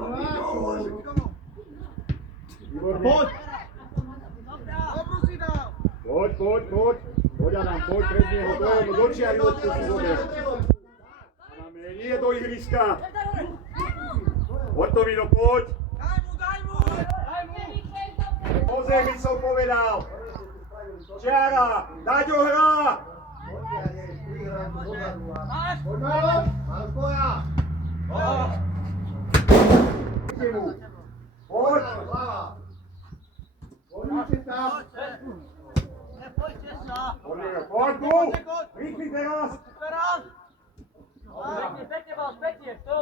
Poď! Poď! Poď Adam, poď pred neho, to je do čiary, odkiaľ si zober. Adame, nie do ihriska. Poď to Vino, poď. Daj mu! Po zemi som povedal. Čiara, Daďo hrá. Poď Maroš! Maroš tvoja! Poď. Poďte sa! Poď tu. Rýchli teraz. Pekne, to!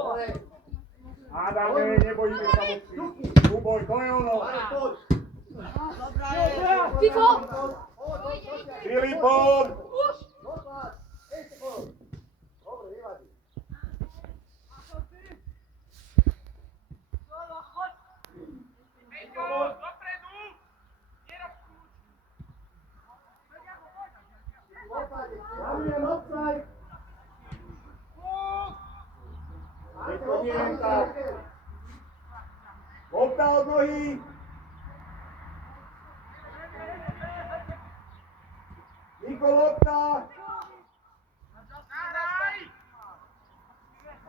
Adame, nebojíme sa moci. Ľuboj, to je ono. Ticho! Filipom. Lopta od nohy. Niko, lopta.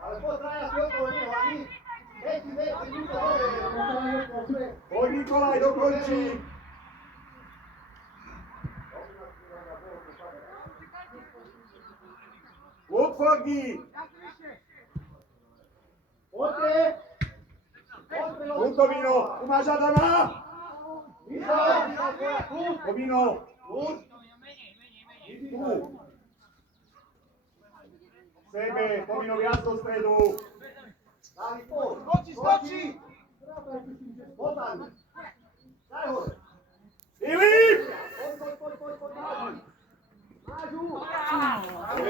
Ale potraja svojho neho, Poď Nikolaj, dokončí. Lopforgi. Poďte! Punto Vino, tu máš Adama. Vino. Tu. Sebe, Tomino viac do stredu. Skoči! Filip!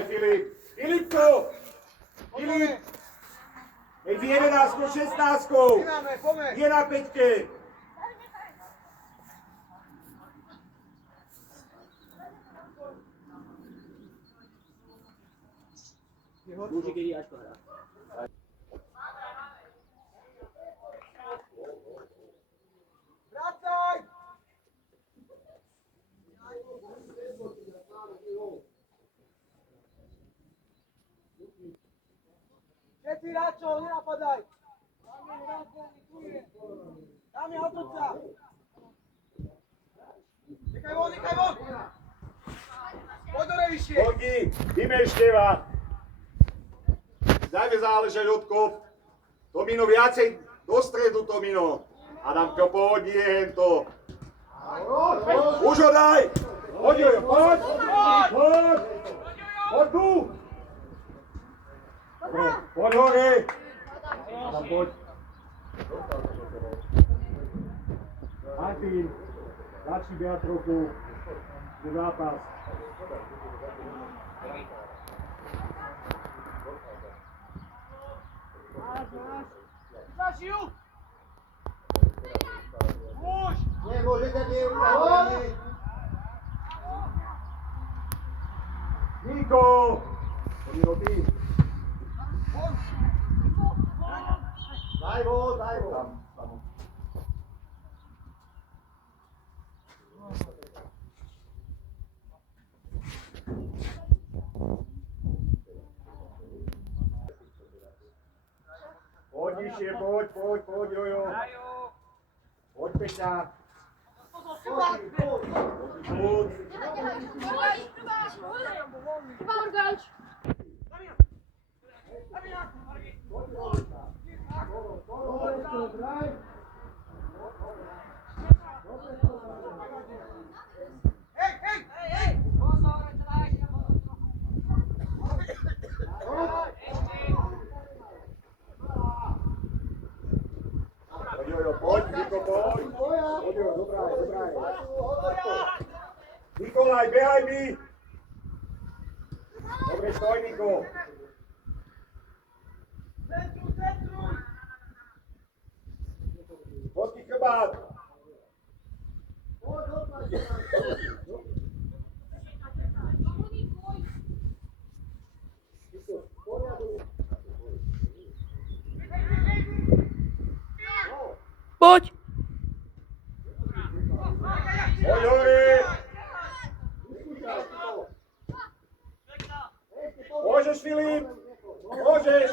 Filip! Filipko! Filip! Medzi 11 a 16. Je na 5. Môže kedy až to hrá. Vracaj! Všetci hráčov, nenapadaj! Tam je otočca! Nechaj von! Poď do revyššie! Borgi, vymešteva. Dajme záležať od kop. Tomino viacej do stredu, Tomino. Adamko, poď, nie hento. Už ho daj! Poď, Jojo, poď! Poď tu! Dobre, poď hore! Adam, poď. Martin, začni behať trochu. Je zápas. Nemôžete nie ukážať! Niko! Tomino, ty. Daj ho! Tam. Poď nižšie, poď, Jojo. Poď, Peťa. Poď. Poď, Niko, poď. Poď, Jojo, dobrá. Nikolaj, behaj mi. Dobre, stoj, Niko. Poďky chrbát. Poď! Poď hore! Môžeš, Filip! Môžeš!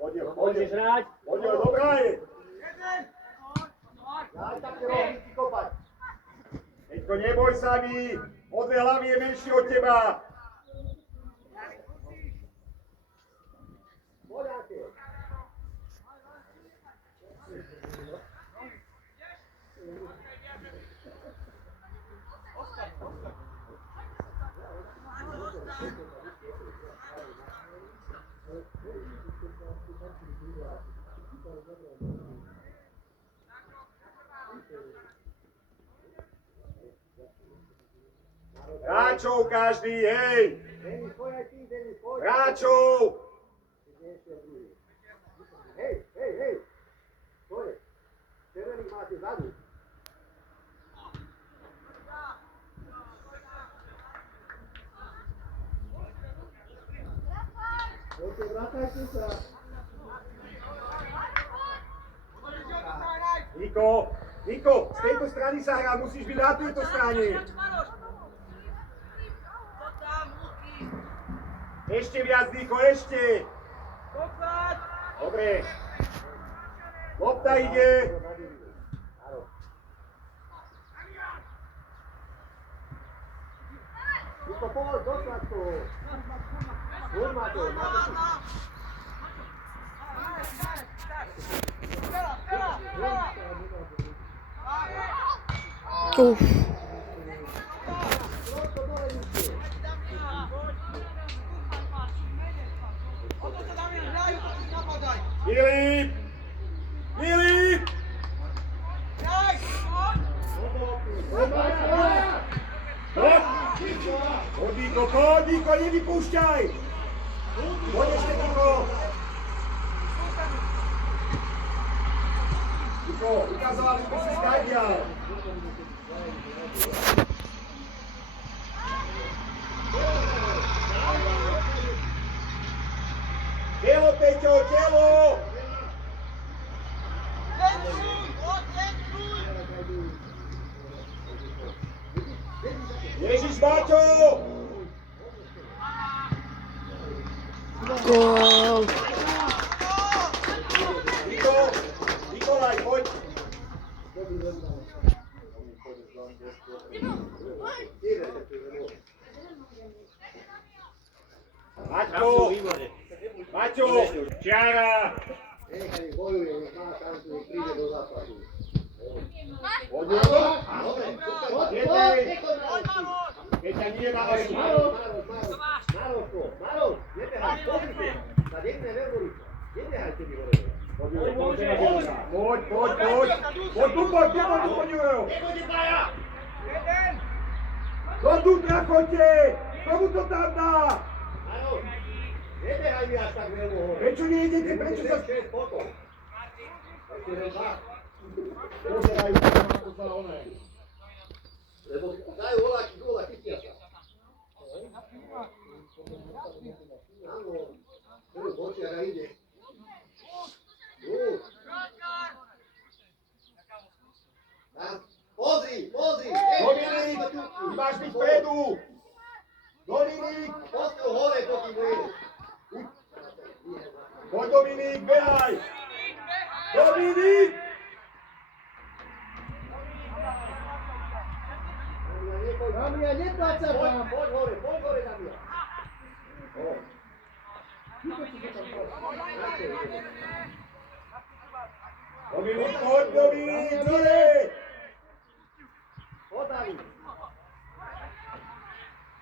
Poď, Môžeš hrať. poď, dobrá je! Teďko neboj sa mi, o 2 hlavy je menší od teba. Hráčov každý, hej! Hráčov! Hej! To je. Červených máte vzadu. Poďte, vrátajte sa. Niko, z tejto strany sa hrá, musíš byť na tejto strane. Ešte viac, Niko, ešte. Dobre. Lopta ide. Niko, poď, doslať to. Poď, Matej, máte tu. Uf. Filip! Filip! Poď, Niko, nevypúšťaj! Poď ešte, Niko! Niko, ukázala, že si skáďal. Telo, Peťo, telo! Ježiš, Maťo! Gól. Nikolaj, poď! Maťo! Maťo! Čiara! Nechaj, bojuje, nech má šancu, nech príde do zápasu. Poď, Jurko! Dobre, Keď ťa nie má ešte. Maroš, nebehaj, pozrite, sa niekde neboriť, nebehajte mi hore. Poď, Juro! Do Dubra choďte! Komu to tam dá? Maroš, nebehaj mi až tak veľmi hore. Prečo nejdete? Prečo sa... Potom. Ešte len dva. Pozerajú sa na to za oné. Lebo dajú voláky góla, chytia sa. Áno, ktorý Bočiara ide. Pozri! Dominik, máš byť vpredu! Dominik! Poď ho hore, pokým vyjde. Poď, Dominik, behaj! Dominik! Damia, nepláč sa tam! Poď hore, Damia. Dominik, poď, Dominik, hore! Poď, David.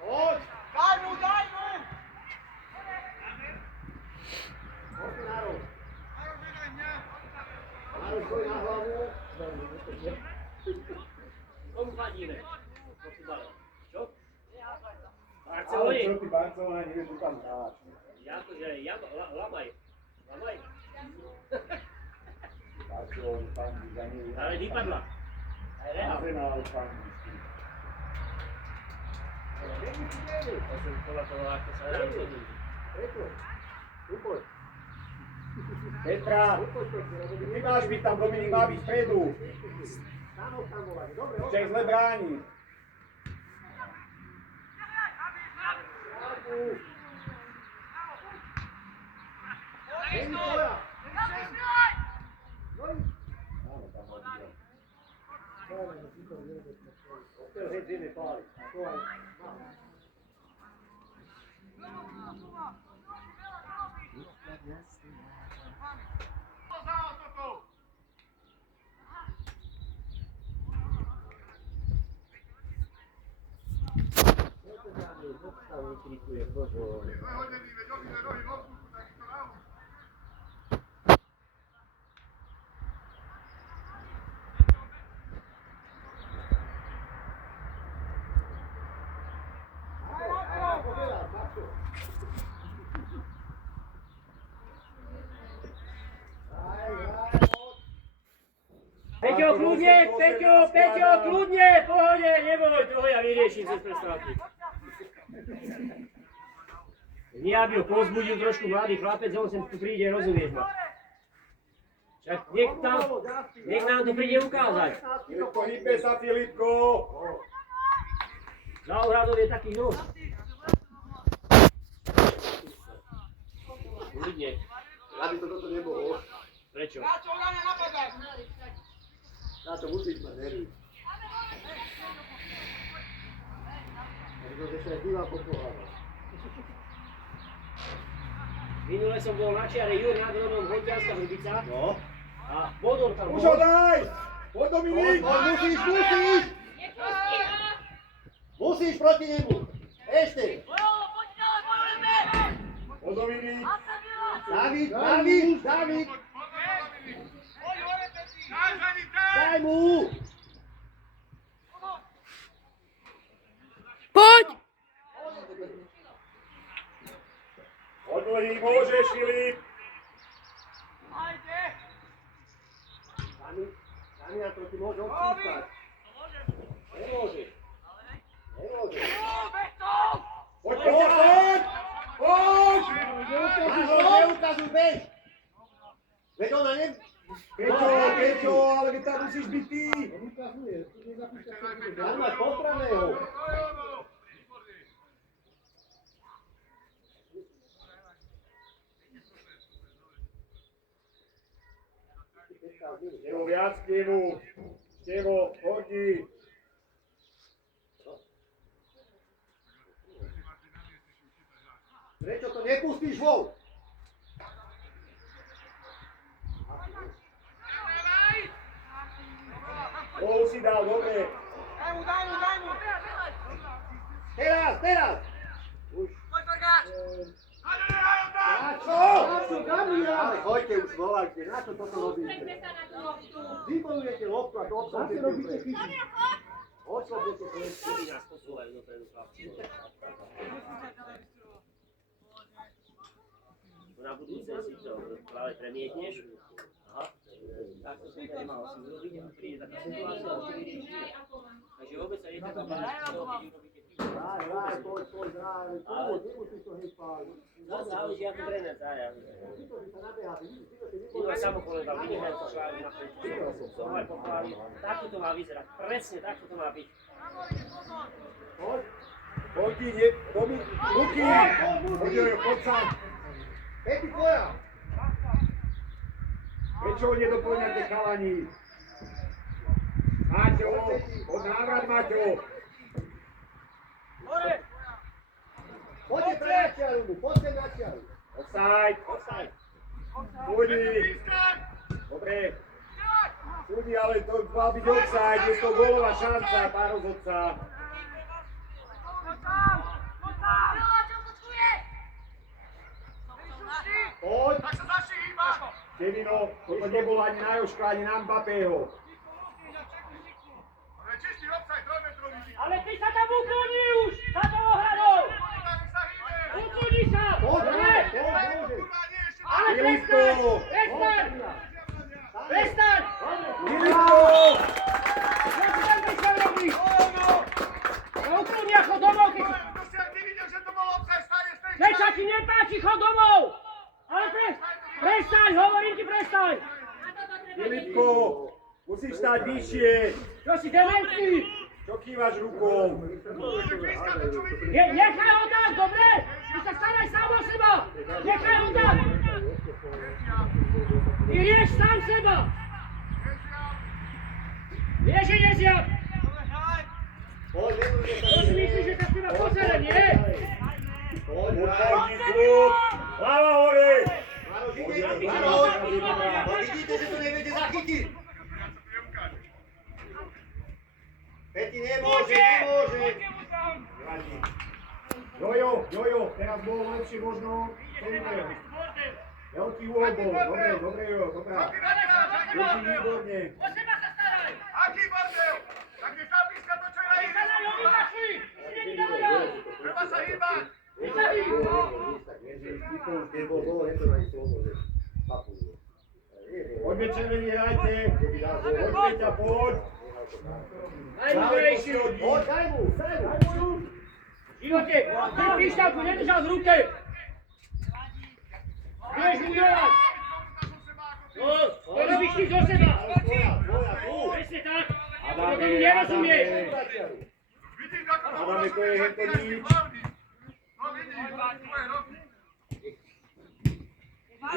Poď! Daj mu! Poď, Národ. Národ, stoj na hlavu. Komu fandíme? Po futbale. Čo? Ale Barcelone. čo ty, Barcelona, nevieš, že tam hráš. Lamaj. Barcelona, fandí, za nej. Ale vypadla. Aj Real. Arsenal, fandí. To sú podľa toho, ako sa hrá rozhodnúť. Upoď. Petra, ty máš byť tam, Dominik má byť vpredu. Samostamovať. Dobre, Ešte ich zle bráni. Není tvoja. No i... Áno, tam má byť. Odtiaľ hej zimy páli. To aj mám. Peťo, kľudne, Peťo, kľudne, v pohode, neboj, toho ja vyrieším cez prestávky. Nie, aby ho pozbudil trošku mladý chlapec, on sem tu príde, rozumieš ma. Však nech nám to príde ukázať. Filipko, hýbe sa, Filipko. Za ohradom je taký nož. Kľudne. Aby to toto nebolo. Prečo? Práčo, Urania, napadaj! Na to musíš mať nervy. Aby to ešte aj divá popoháda. Minule som bol na čiare Jur nad Rodom Hontianská Vrbica. No. A Bodor tam Už bol. ho daj! Poď, Dominik! Musíš! Musíš proti nemu! Ešte! Poď, Dominik! David! Daj mu! Poď! Poď, Dominik, môžeš, Filip! Damian, to ti môže odpískať. Nemôžeš. Poď, poď! Poď! Neukazuj, bež! Veď ona ne... Peťo, ale keď tam musíš byť ty! Ukazuje, tu nezapíša sa. Tam máš postraného. Stevo, viac k nemu! Stevo, hodí! Prečo to nepustíš von? Gól si dal, dobre! Daj mu! Teraz! Už. Poď, Fargáč! Na čo? Ale choďte už voľačte, na čo toto robíte? Vybojujete loptu a to odsobujete robíte chyby. Odsobujete klesky. Ty nás posúvajú dopredu, chlapci. Na budúce si to práve premietneš. Aha. Tak to som to nemal si urobiť a príde taká situácia, že si vyrieši. Takže vôbec sa netreba báť, čo keď urobíte chybu. Daj, poď, nemusíš to hneď páliť. Zase záleží, ako tréner zája. Ty to by sa nabehali, vidíš, ty to si Minulé samokolega, vynikajúco šlávu na všetko. Som aj pochváli. Takto to má vyzerať. Presne takto to má byť. Poď! Poďti, Dominik, ruky! Poď sám! Peti tvoja! Prečo nedoplňate chalani? Maťo! Poď návrat, Maťo! Poďte pre načiaru mu, poďte načiaru. Offside! Súdi! Dobre! Súdi, ale to mal byť offside, je to gólová šanca, pán rozhodca. Poď! Kevino, toto nebolo ani na Jožka, ani na Mbappého. Ale ty sa tam ukloní už! Za toho hradou! Ukloní sa! Poď, Ale Filipko! Prestaň! Filipko! Ja si tam ty sa robíš! No ukloní ako domov, keď Musíš stať vyššie. Čo si dementný? Čo kývaš rukou? Nechaj ho tam, dobre? Ty sa staraj sám o seba. Nechaj ho tam. Ty rieš sám seba. Vieš, že nezjab. To si myslíš, že sa s teba pozere, nie? Uchodí klub. Hlava hore. Vidíte, že to neviete zachytiť. Peti nemôže. Jojo, teraz bol lepšie možno. Veľký úhol bol. Dobre, Jojo, dobrá. Ľudí výborne. O seba sa staraj. Aký bordel? Tak nech tam blízka to, čo je na Ty sa na ňo ihrisku. vykašli. Idem dávajú. Treba sa hýbať. Poďme červení, hrajte. Poď, Peťa, poď. Najmúdrejší. Daj mu. V živote, ty kryštálku nedržal v ruke. Budeš budovať. No, to robíš ty zo seba. Presne tak. To tomu nerozumieš. Vidím, ako to Adame, to je hento nič. No vidím, tvoje roky.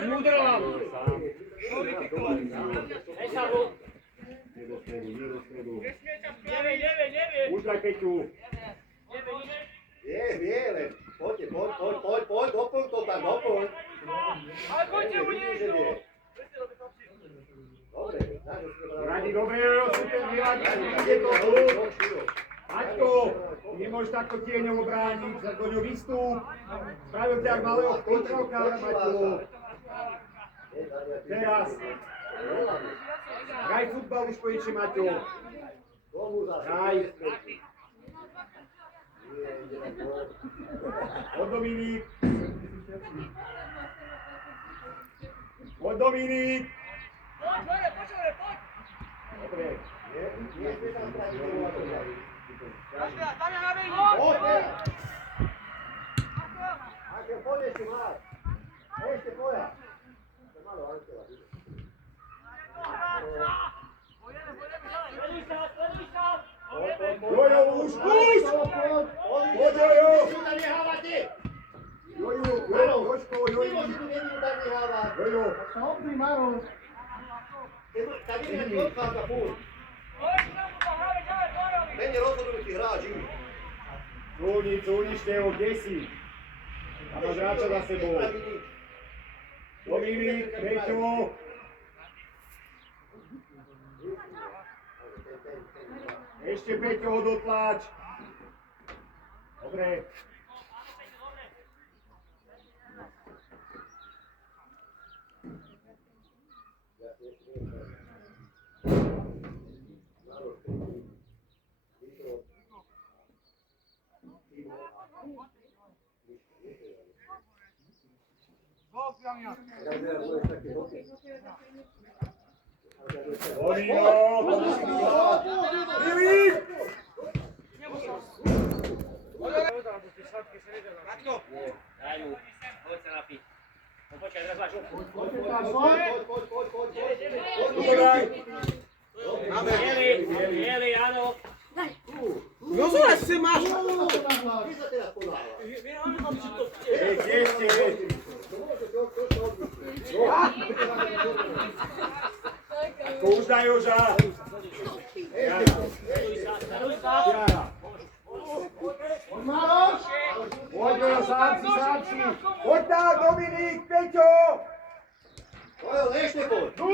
Múdroval. Hej, Sabu. Nevie. Už daj Peťu. Vie, len. Poď, doplň to tam, doplň. Ale poďte u nej, no. Dobre, Radi, dobre, Jojo, super, vyváďte. Ide to klub. Maťko, ty nemôžeš takto tieňovo brániť, za to ňo vystúp. Spravil ťa jak malého kontrolkára, Maťko. Teraz. Hraj futbal už konečne, Maťo. Hraj. Poď Dominík. Poď Dominík. Dobre. Tam je na vejni. Poď ešte máš. Ešte poja. To malo Angela. Jojo, už púšť! Poď, Jojo! Jojo, Jožko, Jojo. Jojo. Tam ide odchádza púšť. Není rozhodujúci hráč, Jimmy. Cúnište ho, kde si? A máš hráča za sebou. Dominik, Peťo. Ešte Peťo ho dotlač. Dobre. Filip! Daj mu, poď sa napiť. No počkaj, teraz máš Poď. Podaj! Bielý, áno. Rozumiem, si máš. Ty sa teraz podáva. Ešte. Ako už daj Joža. Jara. Poď Joža, sám si. Poď tam, Dominik, Peťo. Poď, ešte poď. Tu.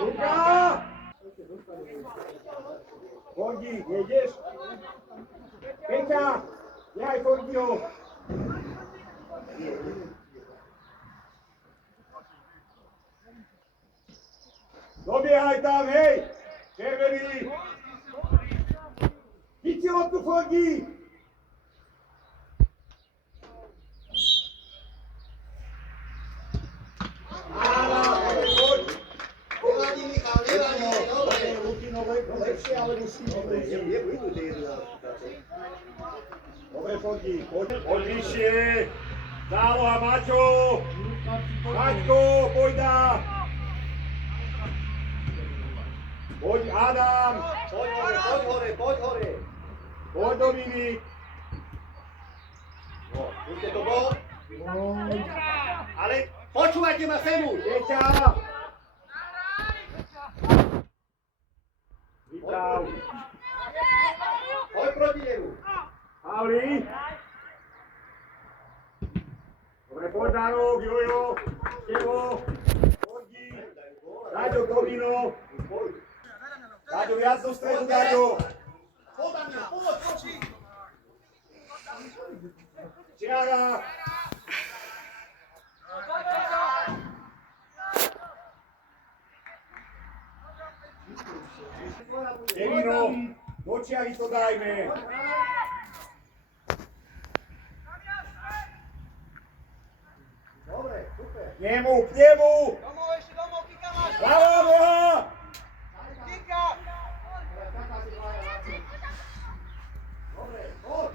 Luka. Fordi, jedeš? Peťa, jaj Fordio. Dobiehaj tam, hej! Červený! Chyť si loptu, Fordi! Áno, poď! Nevadí, Michal, nevadí. Dobre. Lukino, lepšie, ale musíme prejsť. Nebudú jedna. Dobre, Fordi, poď vyššie! Záloha, Maťo! Maťko, Pojda! Poď Adam! Poď hore, poď hore. Poď Dominik! No, už to bol. Ale počúvajte ma semu. Peťa! Vyprav! Poď proti nemu. Pavli! Dobre, poď na rok, Jojo! Števo! Poďdi! Daďo, Domino! Daďo, viac do stredu, Daďo! Čiara! Kevino, do čiary to dajme! Dobre, super. K nemu, k nemu! Domov, ešte domov, kika máš! Bravo, Boha! Kika! Dobre, poď.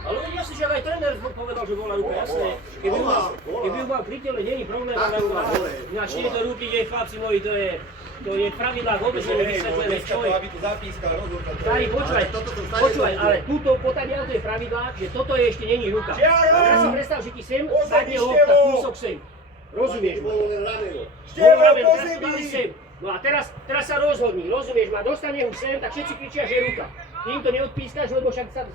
Ale ja si, že aj tréner povedal, že bola ruka, jasné. Keby ju mal pri tele, není problém, ale ináč tieto ruky, chlapci moji, to je pravidlá vôbec nie vysvetlené, čo je. Starý, počúvaj, ale túto potadia to je pravidlá, že toto je ešte není ruka. Teraz si predstav, že ti sem sadne lopta, kúsok sem. Rozumieš ma? Števo, Rameno, po teraz to dali zemi! sem. No a teraz sa rozhodni, rozumieš ma? Dostane ho sem, tak všetci kričia, že je ruka. Tým to neodpískaš, lebo však sa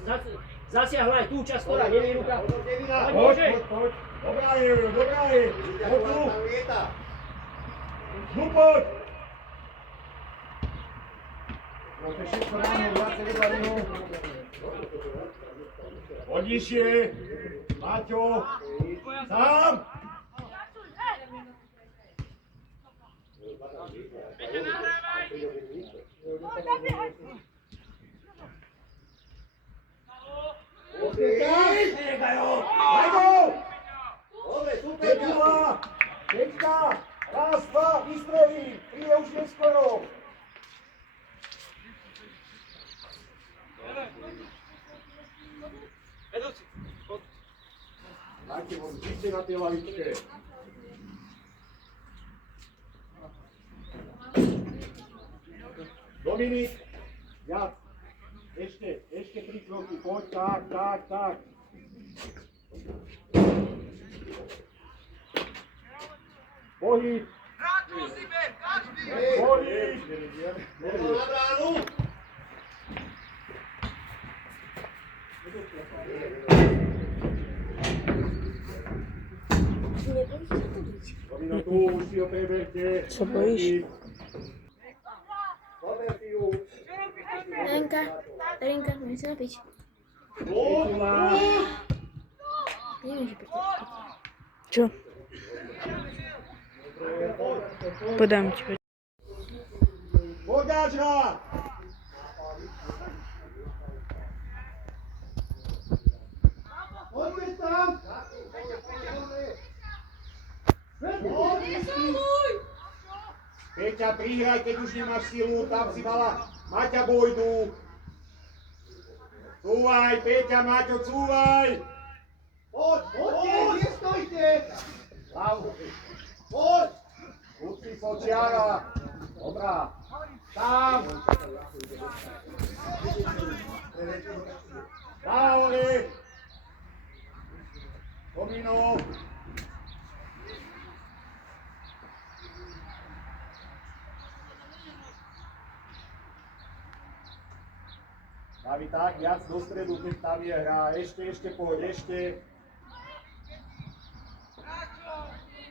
zasiahla aj tú časť, ktorá nie je ruka. Ale môžeš? Poď! Dobrá je, dobrá je! Poď tu! No poď! No to je všetko ráno, 22 minút. Poď nižšie! Maťo! Sám! Peťka! Raz, dva, vystrelí! Príde už neskoro! Vedúci, Dajte vodu, príďte na tej lavičke. Dominik, viac. Ešte 3 kroky, poď, tak. Pohyb, rád musíme, každý! pohyb. Na bránu. Domino, tu už si ho preberte. Co bojíš? Dobre, Fiu. Darinka, můžeš se napít. Petula. Nemůžu pít. Čo? Podám ti. Pogáča. Poďme tam. Peťa, prihraj, keď už nemáš silu, tam si mala Maťa Bojdu. Cúvaj, Peťa, Maťo, cúvaj. Poďte, nestojte. Hlavu. Poď. Kúci počiara. Dobrá. Tam. Nahore. Domino. Davi, tak, viac do stredu, keď tam je hra. Ešte, poď, ešte.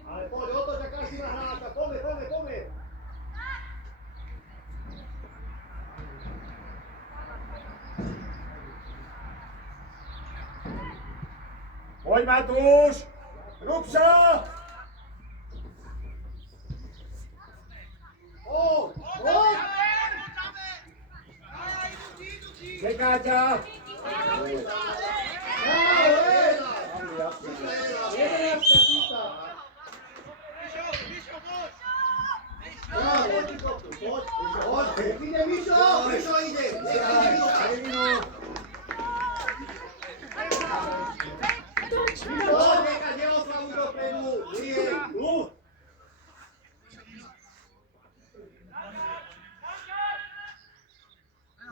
Ale poď o to, že každý má hráča. Poďme. Poď, Matúš! Rúb sa! Poď. Čeká ťa! Ide Mišo, Mišo ide. Mišo, nechať Jeloslavu dopredu. Nie, ľud.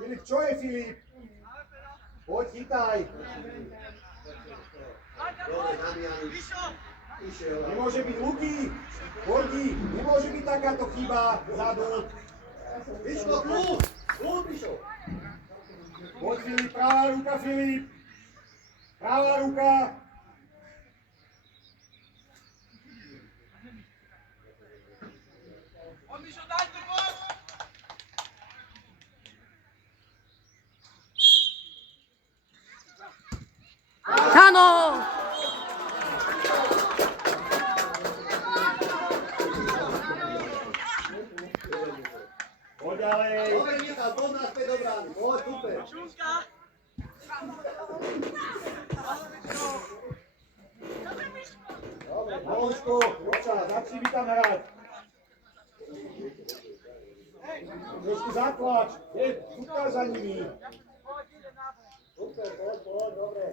Filip, čo je Filip? Poď, chytaj. Dobre, Damianovič. Išiel. Nemôže byť Luky. Borgi, nemôže byť takáto chyba vzadu. Miško, ľud. Ľud, Mišo. Poď Filip, pravá ruka Filip. Pravá ruka. Mišo, daj tu gol! Áno! Poď ďalej. Dobre, Michal, poď naspäť do brány. Poď, super. Šunka! Dobre, Paloško, Roča, začni mi tam hrať. Trošku zatlač, je, futka za nimi. Super, poď, dobre.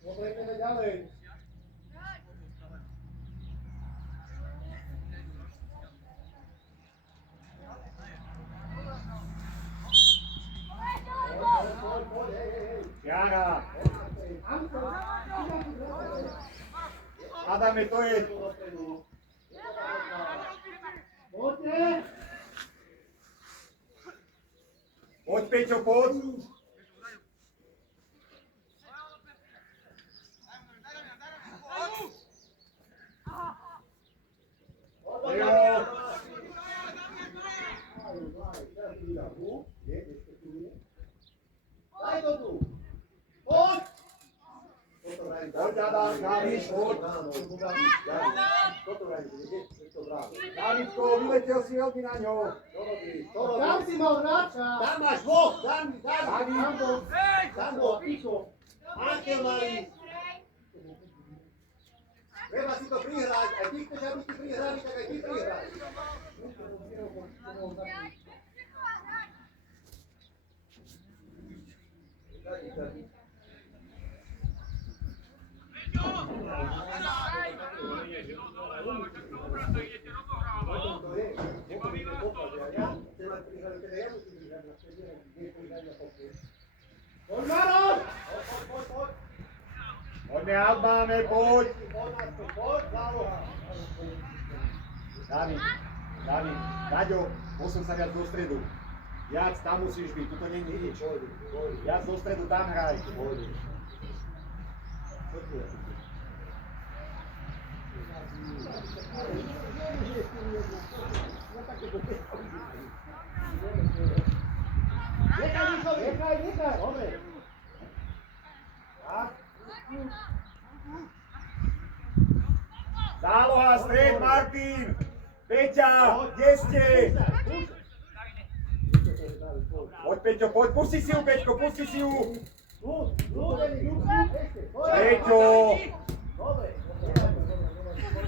Dobre, ideme ďalej. Jara. Adame, to je. Poďte. Poď, Peťo, poď. Daj to tu. Poď. Poď, Adam, David, poď. Toto vraj, to bráno. Davidko, vyletel si veľmi na ňo. Tam si mal hráča. Tam máš dvoch, tam bol, ticho. Ankel malý. Treba si to prihrať, aj ty chceš, aby si prihrali, tak aj ty prihraj. Poď, Maroš! Poďme, Albáme, poď! Poď, záloha. David, Daďo, posun sa viac do stredu. Viac tam musíš byť, tuto nie je nič. Viac do stredu, tam hraj. Nechaj. Dobre. Tak. Záloha, stred, Martin. Peťa, kde ste? Poď, Peťo, poď, pusti si ju, Peťko, pusti si ju. Peťo.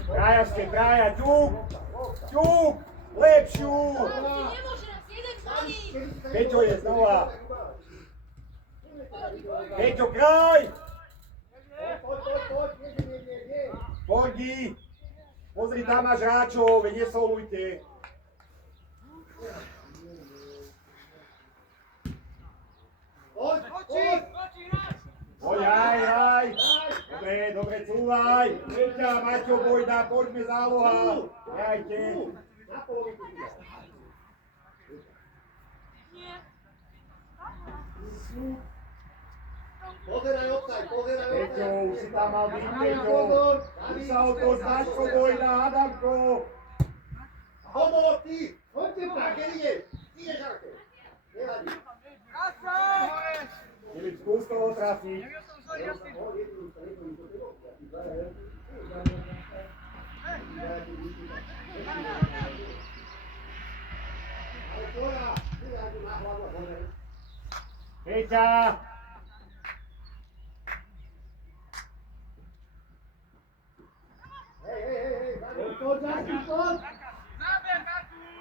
Traja ste, ťuk, lepšiu. Peťo je znova. Peťo, kraj. Borgi, pozri, tam máš hráčov, nesolujte. Poď, aj. Dobre, cúvaj. Peťa, Maťo, Bojda, poďme záloha. Jajte. Pozeraj obsah. Peťo, už si tam mal byť, Peťo. Už sa o to Maťko, Bojda, Adamko. Hovor, ty. Poďte, Parker, ideš. Ideš, Arkel. Nevadí. Filip, skús toho trafiť. Peťa!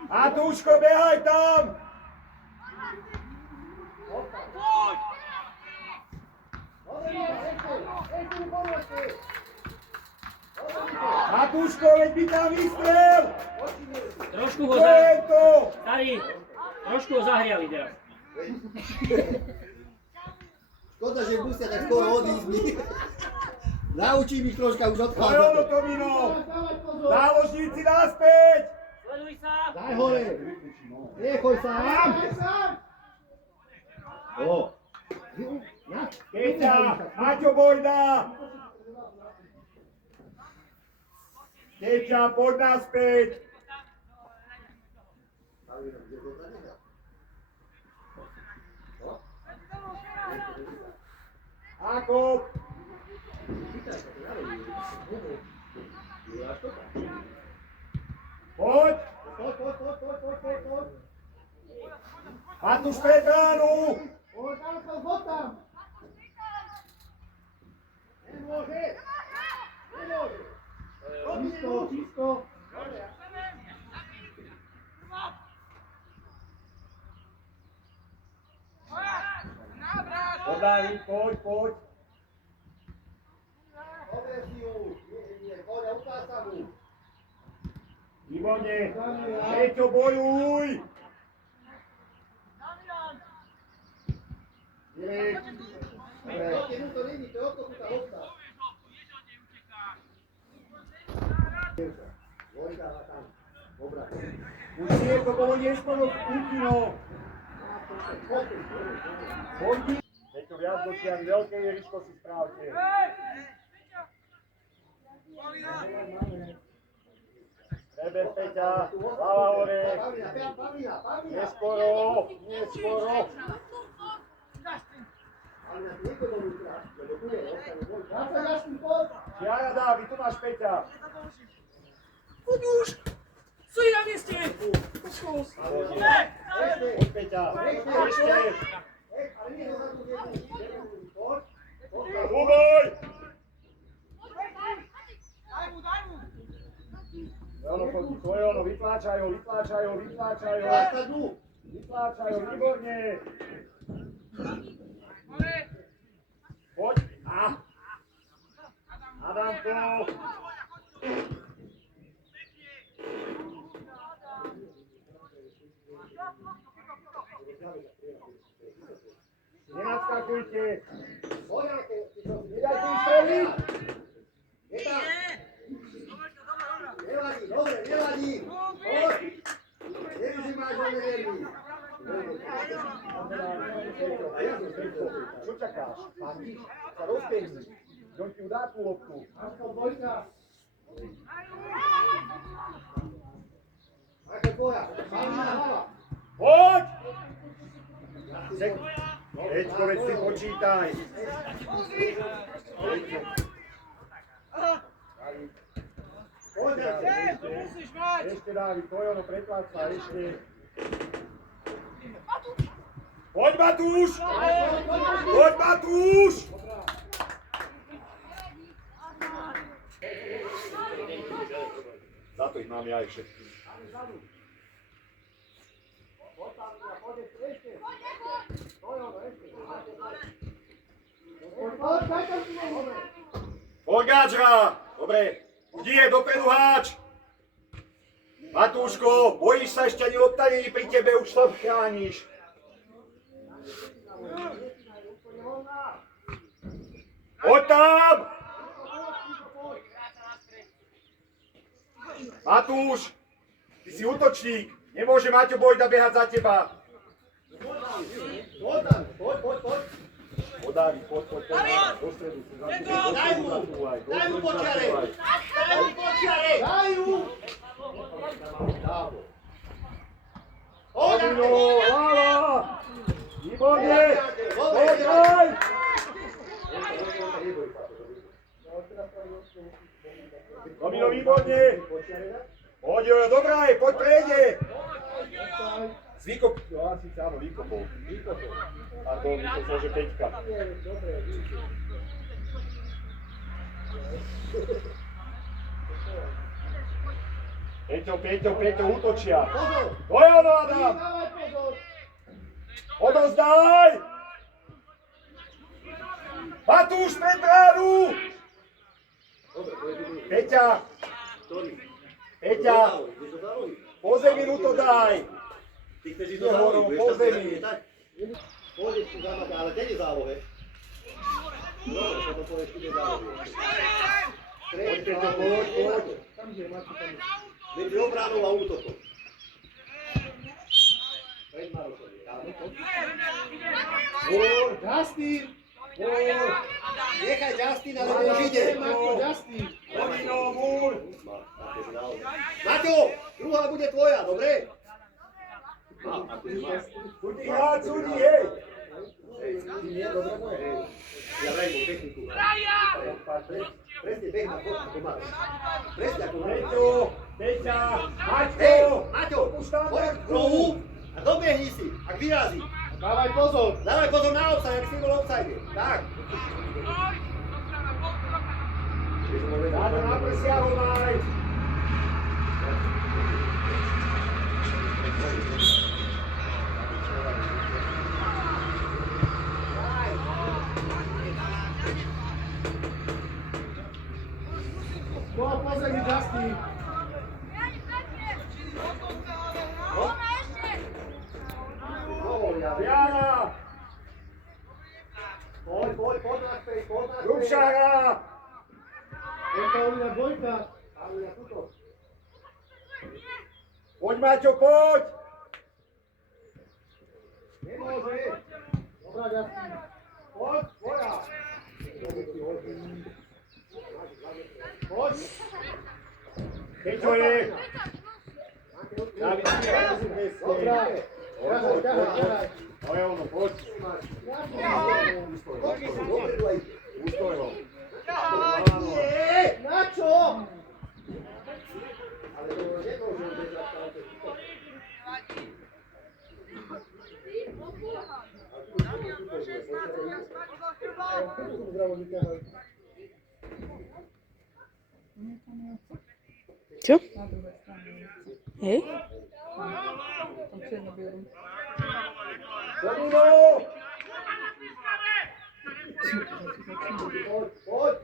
Matúško, behaj tam! Matúško, veď by tam vystrel! Trošku ho To je to! Starý, trošku ho zahriali teraz. Škoda, že musia tak skoro odísť. Naučím ich troška už To je odchádzať. ono, Tomino! Záložníci naspäť! Sleduj sa! Daj hore! Nechoj sám! O! Peťa, Maťo Bojda! Peťa, poď naspäť! Ako? Poď! Matúš pred bránu! Poď, poď, poď. Výborne. Peťo, bojuj! Už nie, to bolo neskoro v Putino. Poďte. Peťo, viac dotiahni, veľké jeriško si správte. Preber Peťa, hlava hore. Neskoro, neskoro. Čiara Dávi, tu máš Peťa. Poď už! Stojí na mieste! Poď Peťa, ešte. Uboj! Ono chodí, to je ono, vytláčaj ho, vytláčaj ho, vytláčaj ho. Vytláčaj ho, výborne. Poď. Adamko. Nenadskakujte. Nedajte im streliť. Nevadí, dobre, nevadí. Poď. Neviem, že máš veľmi nervy. Čo čakáš? Fandíš? Sa rozbehni. Kto ti udá tú loptu? Aká tvoja? Pavlína hlava. Poď! Peťko, veď si počítaj. Poď, Ešte Dávid, to je ono, pretláca, ešte. Poď Matúš! Poď Matúš! Za to ich mám ja aj všetkých. Poď Gáča! Dobre, kde je dopredu háč? Matúško, bojíš sa ešte ani lopta není pri tebe, už sa chrániš. Poď tam! Matúš, ty si útočník, nemôže Maťo Bojda behať za teba. poď. Podári, poď, do stredu. Daj mu počiare. Daj mu. Tomino, hlava! Výborne! Poď, daj! Tomino, výborne! Poď, dobrá je, poď prejde! Z výkop... No, síce áno, výkopov. Pardon, myslel, že Peťka. Peťo, útočia. Pozor! To je ono, Adam! Dávaj pozor! Odozdaj! Matúš, pred bránu! Peťa! Peťa! Po zemi mu to daj! Ty chceš ísť do zálohy, budeš tam tak? Pôjdeš tu zamať, ale kde je zálohe? Dobre, potom pôjdeš tu do zálohy. Poď, Peťo, poď. Medzi obránou a útokom. Pred Marošom. Justin! Nechaj Justina, lebo už ide. Justin! Domino, múr! Maťo, druhá bude tvoja, dobre? Súdi hrať, súdi, hej! Ja vrajím o techniku. Presne, beh na pomáha. Presne ako Peťo, Peťa, Maťko! Hej, Maťo, poď k rohu a dobehni si, ak vyrazí. Dávaj pozor! Dávaj pozor na offside, ak si bol offside. Tak. Dádo na prsia ho maj! Bola po zemi, Justin! Jana! Poď naspäť, poď naspäť. Rúbša hra! Je to Paulina dvojka. Paulina tuto. Poď, Maťo, poď! Nemôže. Dobrá, Justin. Poď, tvoja! Poď! Peťo je! Dávid, Dobrá. Ťahaj. to je ono, poď! Ústoj ho! Na čo? Ale to nemôže bežať tam. Čo? Hej? Domino! Poď.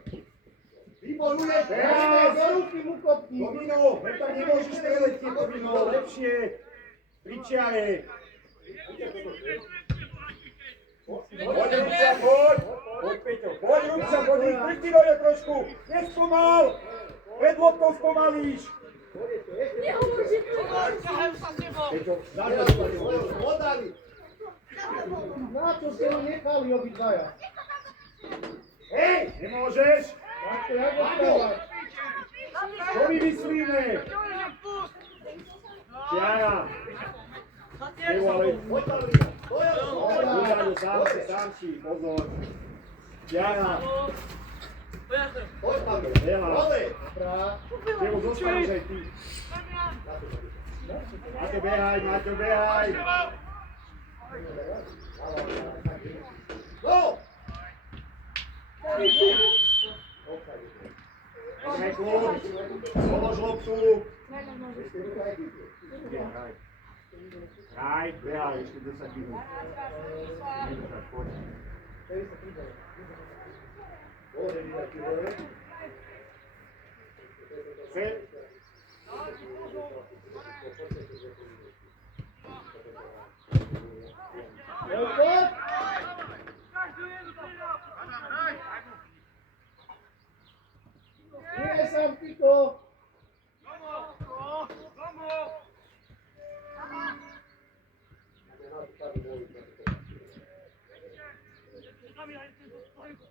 Vyboluješ. Do ruky mu kopni. Domino, veď tam nemôžeš streleť, Domino, lepšie! Pri čiare! Poď, Rúbša, poď! Poď, Peťo, poď, Rúbša, poď, prsti do trošku! Nespomal! Pred loptou spomalíš! Peťo, Podali. Na čo ste ho nechali obidvaja? hej, nemôžeš! Tak to jak odstávať? Čo my myslíme? Čiara! Evo, ale... Poď, Paulina. Uľaďo, sám si, pozor! Čiara! Poď, Paulina. Ela! Dobre. Evo, zostaneš aj ty! Maťo, behaj, Maťo, behaj! No. Dobre, klub! Polož loptu! Hraj, behaj, ešte 10 minút. Poď. Set. Nie sam Tito.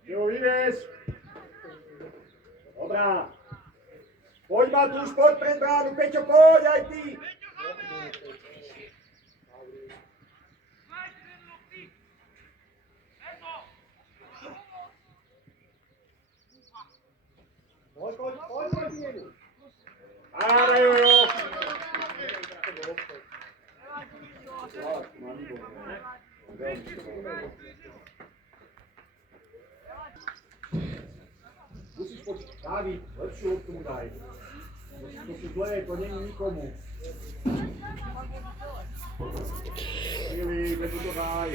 Jo, vyvieš! Dobrá. Poď, Matúš, poď pred bránu, Peťo, poď aj ty! Poď, Martinu. Ára, Jojo! Musíš počkať, Dávid, lepšiu loptu mu daj. To sú zlé, to není nikomu. Filip, veď to daj.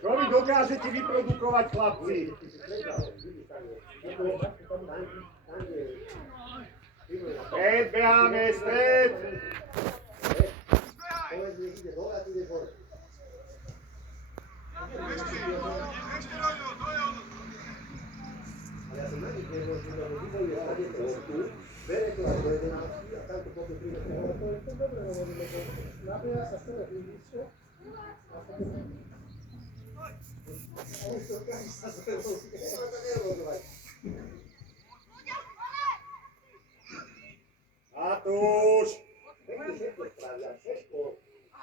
Čo vy dokážete vyprodukovať, chlapci? Stred, beháme, stred! Matúš!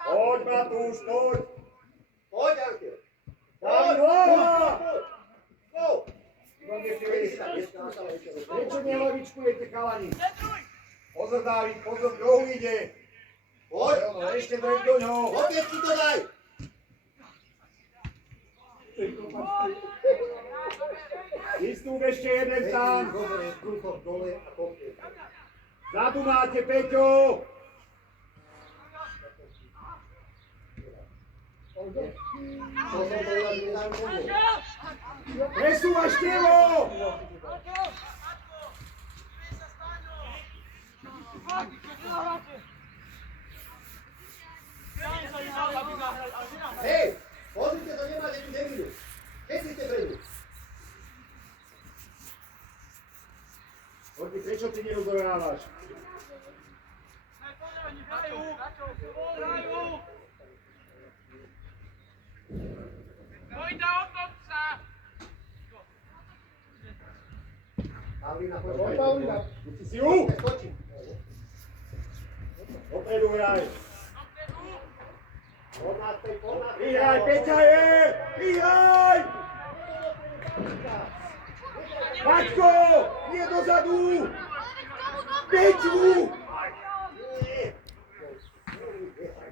Poď, Matúš, poď! Poď, Ankel! Dávaj hlava! Prečo nelavičkujete, chalani? Pozor, Dávid, pozor, kto ide? Poď! Ešte drž do ňoho! Opäť si to daj! Vystúp ešte jeden sám! Dobre, kruchom dole a kopne. Zadu máte, Peťo! Presúvaš telo! Hej! Pozrite, to nemáte tu zeminu. Keď si ste predu? Orky, prečo ty nerozohrávaš? Pojďte od kopca! Paulina, poď. Pusti si ju! Skočím. Dopredu hraj! Poď naspäť, poď naspäť. Vyhraj, Peťa je! Vyhraj! Maťko! Nie dozadu! Peťu!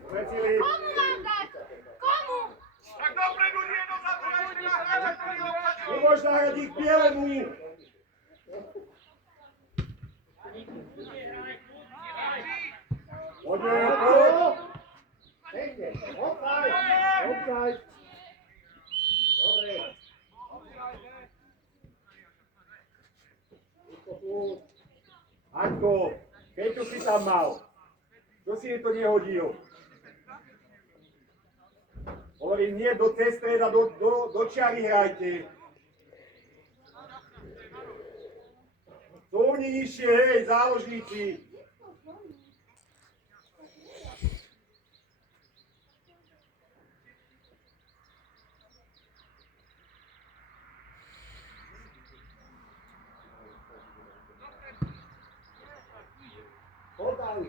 Dobre, Filip. Komu mám dať? Komu? Tak dopredu nie dozadu, ešte na hráča, ktorý obsadil! Nemôžeš nahradiť bielemu! Poďme, poď! Pekne. Offside. Offside. Dobre. Aťko, Peťu si tam mal. Čo si je to nehodil? Hovorím, nie do cesty, a do čiary hrajte. Súvni nižšie, hej, záložníci. Podaj.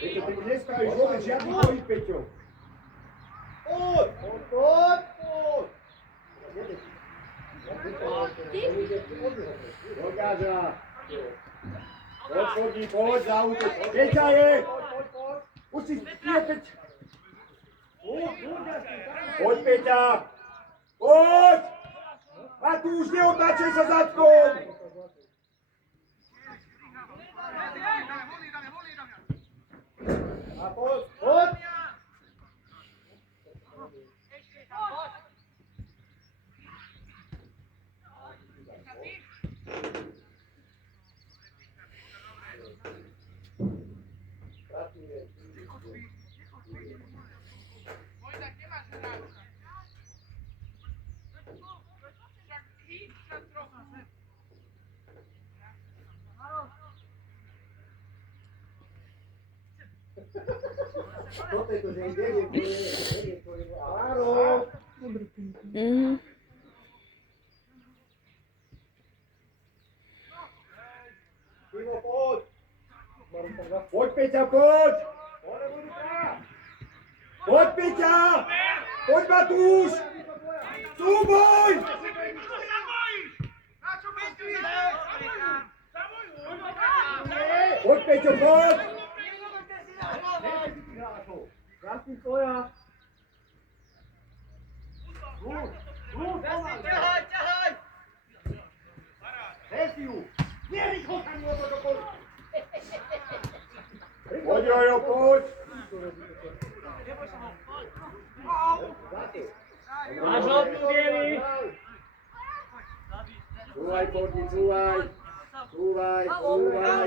Peťo, ty nespravíš vôbec žiadny pohyb, Peťo. Poď. Poď. Poď. Dokáža. Poď, chodí, poď, za útok. Peťa je. Už si, nie, Peť. Poď, Peťa. Poď. Matúš, neotáčaj sa zadkom. A poď. Poď. Wojtek, nie masz hráča. Však idź tam trochę. Toto je to, že ide, Áro. Ivo, poď. Poď, Peťa, poď. Poď, Peťa. Poď, Matúš. Súboj. Na čo myslíš? Poď, Peťo, poď. Justin, tvoja. Ťahaj, ťahaj! Vezi ju. Nie, rýchlo tam lebo do polu. Poď, Jojo, poď. Máš loptu, bielý. Cúvaj, Fordy, cúvaj. Cúvaj.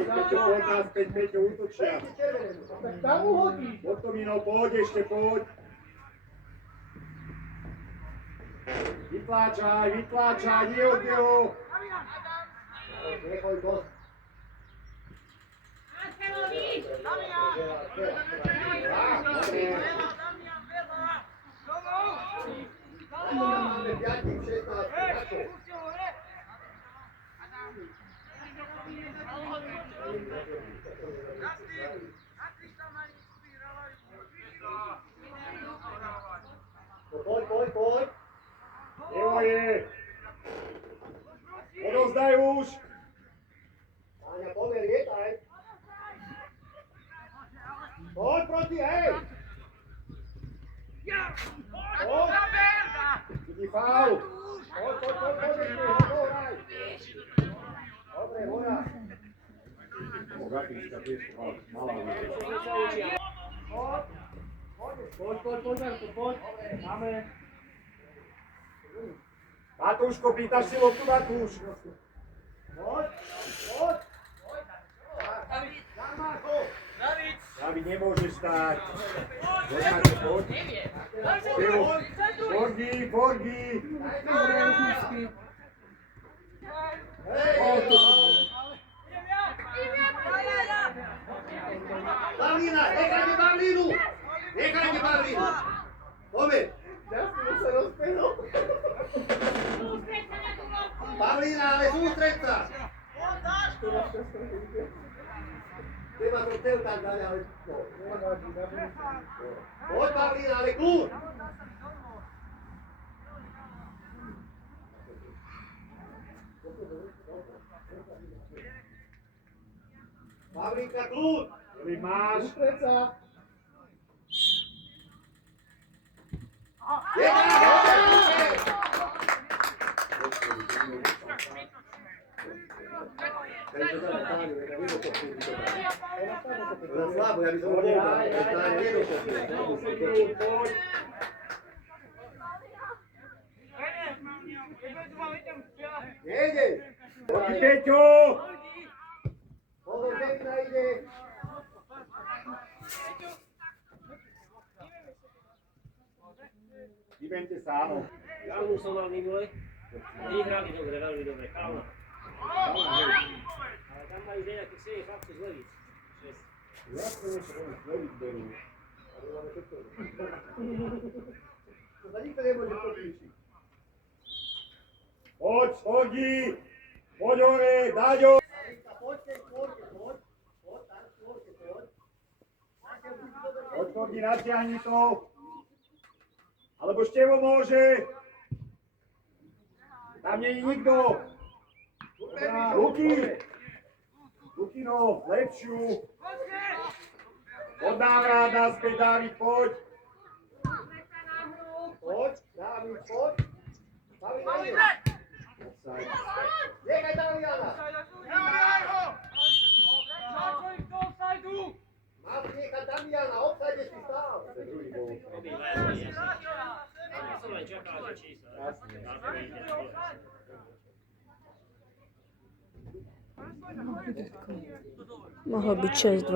Peťo, poď naspäť, Peťo, útočia. Tak tam mu hodí. Otomino, poď, ešte poď. Vytláčaj, nie od neho. Nechoj dosť. Máme 5, 16, na čo? Poď. Evo je. Odozdaj už. Áňa, pomer, lietaj. Poď proti, hej. Poď. Vidí faul. Poď, hraj. Dobre, hora. Bogatýška, tiež malá. Poď. Máme. Matúško, pýtaš si loptu, Matúš. Poď. Zamáš ho. David, nemôžeš stáť. Poď. Evo, Fordy. Pavlína, nechajte Pavlínu. Pomer. Jasne sa rozpehol. Pavlína, ale sústreď sa. Treba to chcel tak dať, ale to. Poď Pavlína, ale kľúč. Pavlínka, kľúč. Ktorý máš? Sústreď sa. Slabo, ja by som nejde. Poď, Peťo. Pozor, Peťa ide. Vybeňte sa, áno. Kalmu som mal minule. Vyhrali dobre, veľmi dobre. Kalma. Ale tam majú nejakých 7 chlapcov z Levíc. 6. Jasne, že oni zloviť berú. Za nikto nemôže poklíčiť. Poď, Fordy. Poď hore, Daďo. Poď. Poď, Fordy, natiahni to. Alebo Števo môže. Tam nie je nikto. Lukino, lepšiu. Poď návrat naspäť, Dávid, poď. Poď, Dávid, poď. Pavlína, nechaj Damiana. Máš nechať Damiana, obsajde si stál. Ja som len čakal, že či sa... Mohlo byť 6-2.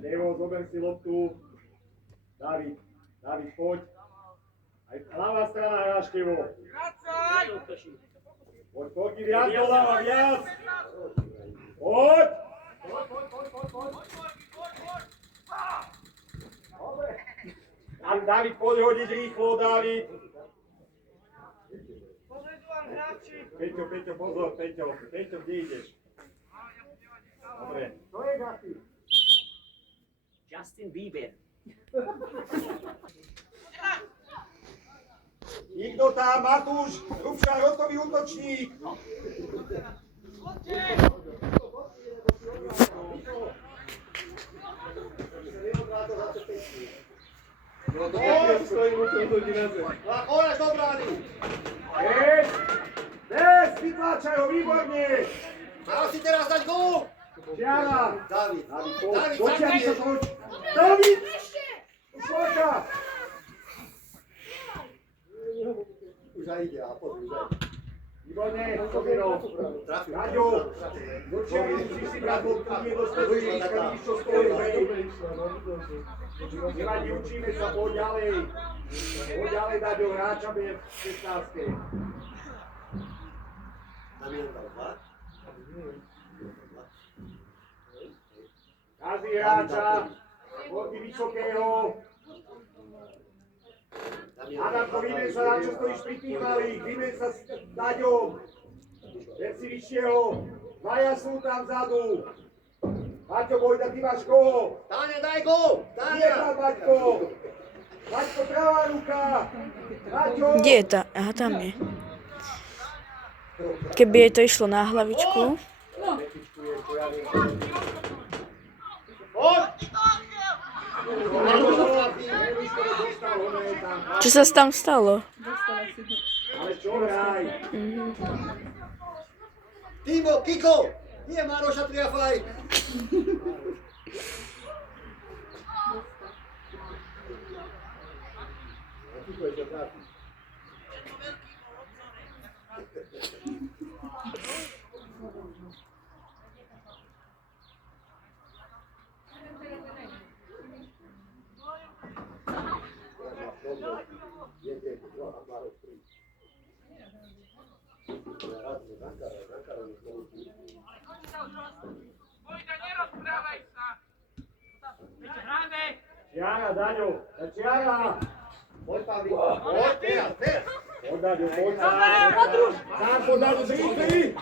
Levo, zober si loptu. Dávid, poď. Aj ľavá strana hrá Števo. Poď, Fordy, viac doľava, viac. Poď. Dávid, poď hodiť rýchlo, Dávid. Peťo, pozor, Peťo, kde ideš? Dobre. To je Justin. Justin Bieber. Nikto tam, Matúš, Rubša, rotový útočník. Olaš do brány. Bez, vytláčaj ho, výborne! Mal si teraz dať gól. Čiara! David, Poďte, sa sakne. toč! David! Šlaka! Už aj ide, a poď, už aj ide. Výborne, Sobino! Trafil. Raďo! Určite musíš si brať bodku, nie dostať vidíčka, vidíš, čo stojí, hej! Nevadí, učíme sa, poď ďalej! Poď ďalej, Daďo, hráča bude v 16. Damian dal 2. Kazí hráča, hodí vysokého. Adamko, vymen sa, na čo stojíš pri tých malých, vymen sa s Daďom. Ver si vyššieho, dvaja sú tam vzadu. Maťo, Bojda, ty máš koho? Táňa, daj gól. Nie, pán Maťko. Maťko, pravá ruka. Maťo. Kde je tá? Aha, tam je. Keby jej to išlo na hlavičku. Čo sa tam stalo? Ale čo hraj? Timo, Kiko. Nie, Maroša triafaj. Kiko je to trafi. Vojta, nerozprávaj sa. Čiara, Daňo, Čiara. Poď, Pavlík. Poď, teraz. Poď, Daňo, poď. Sám poď, Daňo, zrýchli.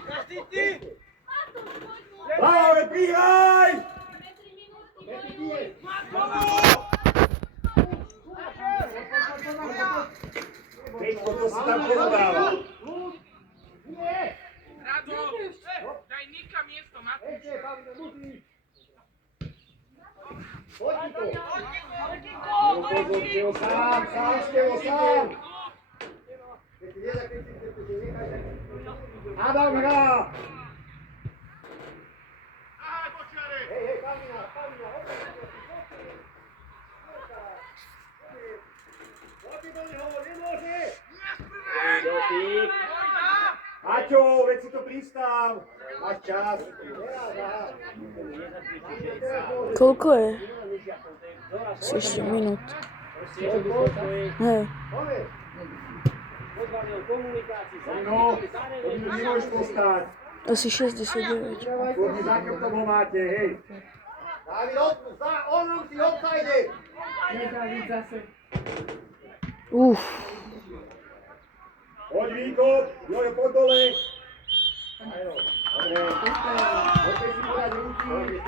Láve, prihraj. Peťko, to si tam povodáva. Rado, daj Nika miesto, Matúš. Poď, Kiko. Števo sám, Števo sám. Keď si nezakrytím, keď si nechaj, tak... Adam hrá. Ahaj, počiare. Hej, Pavlína. Poď do neho, nemôže. Dotyk. Vojta. Maťo, veď si to pristav. Máš čas. Koľko je? Ešte minút. Hej. No, to nemôžeš postať. Asi 69. Kurni, za krtom ho máte, hej. David, onom si obsajde. Poď výkop, Jojo pod dole. Dobre, poďte si brať ruky.